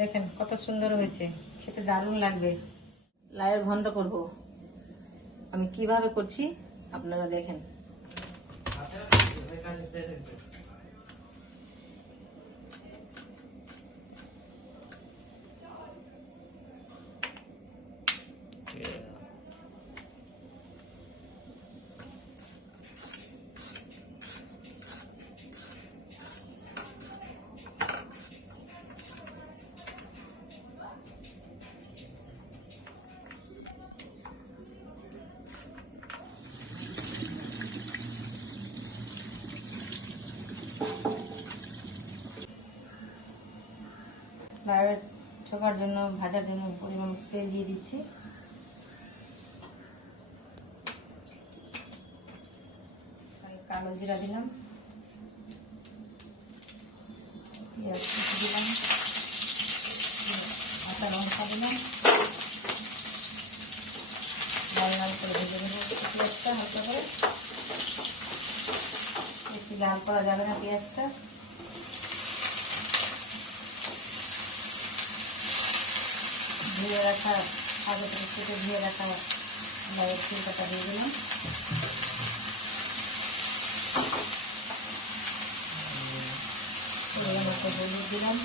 দেখেন, কত সুন্দর হয়েছে। খেতে দারুণ লাগবে। লাইয়ের ঘন্ট করব। আমি কীভাবে করছি, আপনারা দেখেন। লাউয়ের ছোকার জন্য, ভাজার জন্য পরিমাণ তেল দিয়ে দিচ্ছি। কালো জিরা দিলাম। পেঁয়াজ দিলাম। আটা লঙ্কা দিলাম। পেঁয়াজটা হালকা করে। লাল করা যাবে না পেঁয়াজটা। ধুয়ে রাখা আগে থেকে কেটে ধুয়ে রাখা লাউয়ের ফুলকাটা দিয়ে দিলাম। হলুদ দিলাম।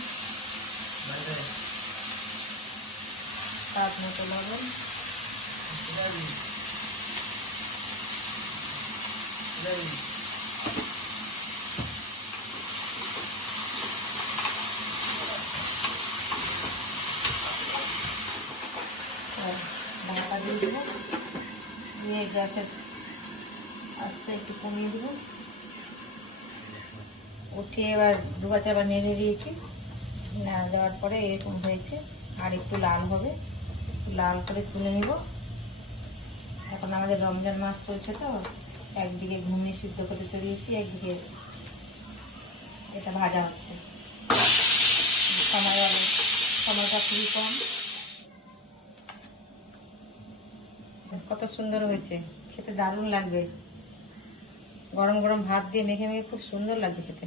তার মতো লবণ। আর ঢাকা দিয়ে দেবো। দিয়ে গ্যাসের আস্তে একটু কমিয়ে দেবো। উঠিয়ে এবার দুবার চারবার নেড়ে দিয়েছি। না দেওয়ার পরে এরকম হয়েছে। আর একটু লাল হবে। লাল করে তুলে নিব। এখন আমাদের রমজান মাস চলছে তো। একদিকে ঘুমিয়ে সিদ্ধ করতে চড়িয়েছি, একদিকে এটা ভাজা হচ্ছে। সময় সময়টা খুবই কম। কত সুন্দর হয়েছে। খেতে দারুণ লাগবে। গরম গরম ভাত দিয়ে মেখে মেখে খুব সুন্দর লাগবে খেতে।